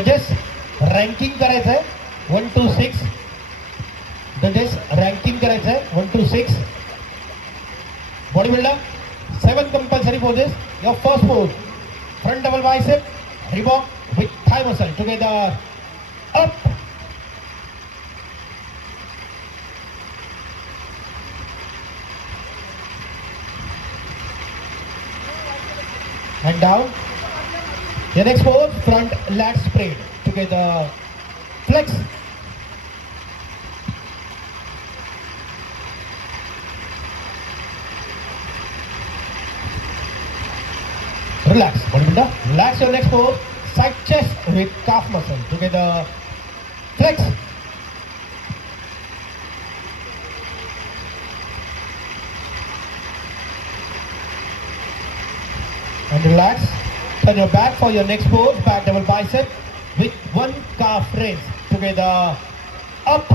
जजेस रँकिंग करायचं आहे 1 to 6. जजेस रँकिंग करायचं आहे 1 to 6. Body builder 7 compulsory poses. Your first pose, front double bicep, Reebok with thigh muscle together, up. And down. Your next pose, front lat spread together, flex. Relax, bodybuilder. Relax your next pose. Side chest with calf muscle together. Flex. And relax. Turn your back for your next pose. Back double bicep with one calf raise together. Up.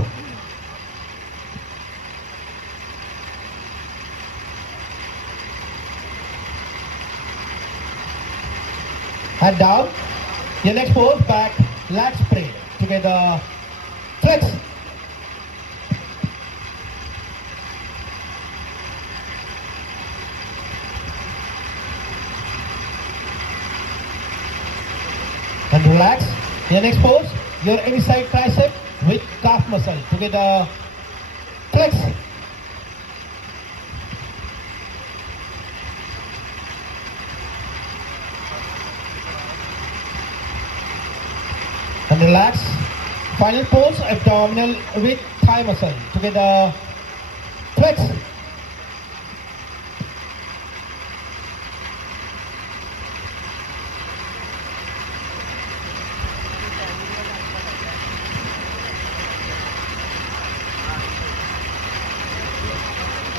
And down. Your next pose, back lat spread together, flex. And relax. Your next pose, your inside tricep with calf muscle together, flex. And relax. Final pose, abdominal with thigh muscle together, flex.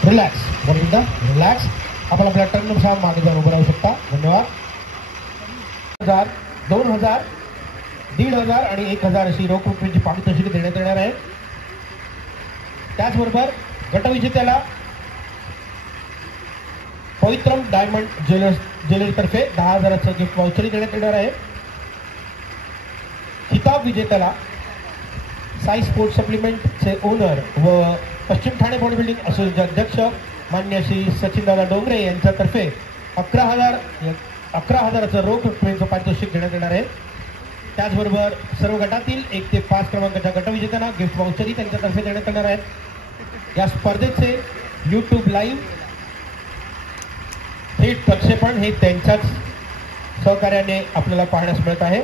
Relax. बरोबर relax. आपण आपल्या टर्ननुसार मागे जाऊन उभं राहू शकता. धन्यवाद. 1000, 2000, 1500 आणि 1000 अशी रोख रुपयांची पारितोषिके देण्यात येणार आहे. त्याचबरोबर गटविजेत्याला पवित्रम डायमंड ज्वेलर्सतर्फे 10,000चं गिफ्ट वाउचर देण्यात येणार आहे. किताब विजेत्याला साई स्पोर्ट्स सप्लिमेंटचे ओनर व पश्चिम ठाणे बॉडी बिल्डिंग असोसिएशनचे अध्यक्ष मान्य श्री सचिनदादा डोंगरे यांच्यातर्फे 11,000चं रोख रुपयांचं पारितोषिक देण्यात येणार आहे. त्याचबरोबर सर्व गटातील 1 ते 5 क्रमांकाच्या गटविजेत्यांना गिफ्ट वाउचरही त्यांच्यातर्फे देण्यात येणार आहेत. या स्पर्धेचे YouTube लाईव्ह थेट प्रक्षेपण हे त्यांच्याच सहकार्याने आपल्याला पाहण्यास मिळत आहे.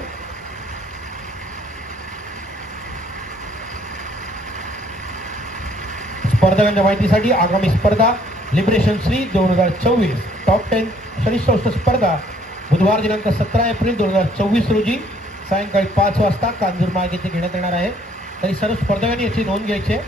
स्पर्धकांच्या माहितीसाठी आगामी स्पर्धा लिबरेशन श्री 2024 टॉप 10 शरीरसौष्ठ स्पर्धा बुधवार दिनांक 17 एप्रिल 2024 रोजी सायंकाळी 5 वाजता कांजूरमार्ग येथे घेण्यात येणार आहे. तरी सर्व स्पर्धकांनी याची नोंद घ्यायची आहे.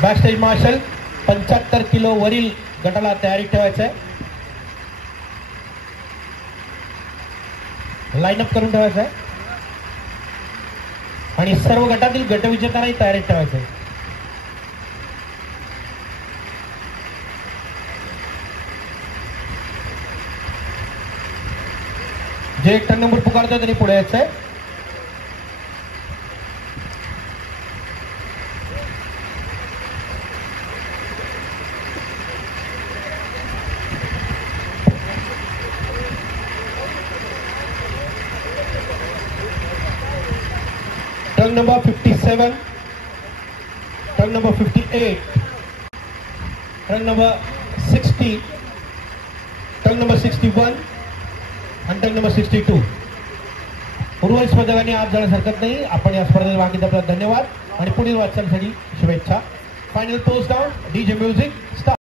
बॅकस्टेज मार्शल 75 किलो वरील गटाला तयारी ठेवायचं आहे. लाईनअप करून ठेवायचं आहे आणि सर्व गटातील गटविजेत्यांनाही तयारीत ठेवायचं आहे. जे एक टर्न नंबर पुकारतोय त्यांनी पुढे यायचं आहे. Turn number 57, turn number 58, turn number 60, turn number 61 आणि टर्न नंबर 62. उर्वरित स्पर्धकांनी आज जाण्यास हरकत नाही. आपण या स्पर्धेत भाग घेतल्याबद्दल धन्यवाद आणि पुढील वाटचालीसाठी शुभेच्छा. Final post down, DJ music start.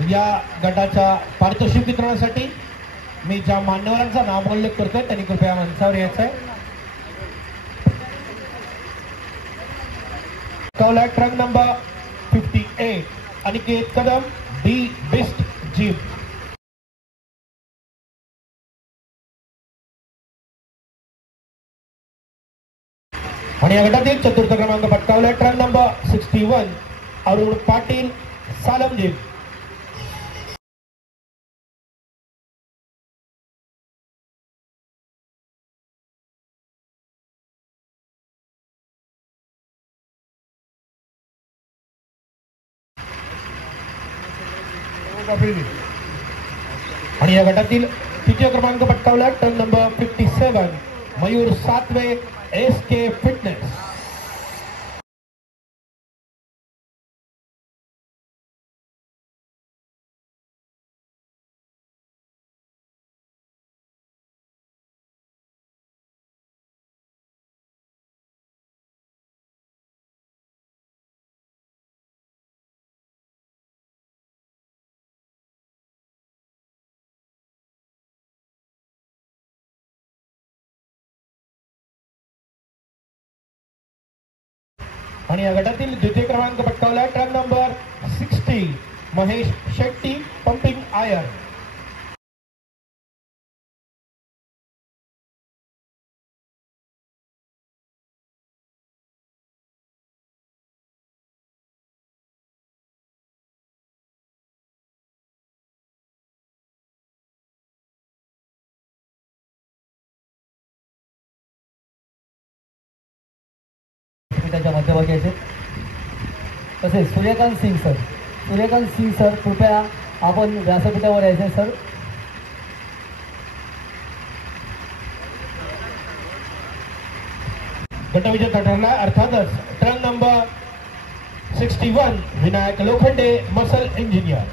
या गटाच्या पारितोषिक वितरणासाठी मी ज्या मान्यवरांचा नामोल्लेख करतोय त्यांनी कृपया मंचावर यायचं आहे. कौला truck number 58 Aniket Kadam the best gym. आणि या गटातील चतुर्थ क्रमांक पटकावला ट्रक नंबर 61 अरुण पाटील सालम जिम. आणि या गटातील तृतीय क्रमांक पटकावला ट्रक नंबर 57 मयूर सातवे SK फिटनेस. आणि या गटातील द्वितीय क्रमांक पटकावला truck number 60 Mahesh Shetty pumping iron. त्याच्या मध्यभागी यायचे. तसेच सूर्यकांत सिंग सर कृपया आपण व्यासपीठावर यायचे सर. गटविजेता ठरला अर्थातच truck number 61 Vinayak Lokhande muscle engineer.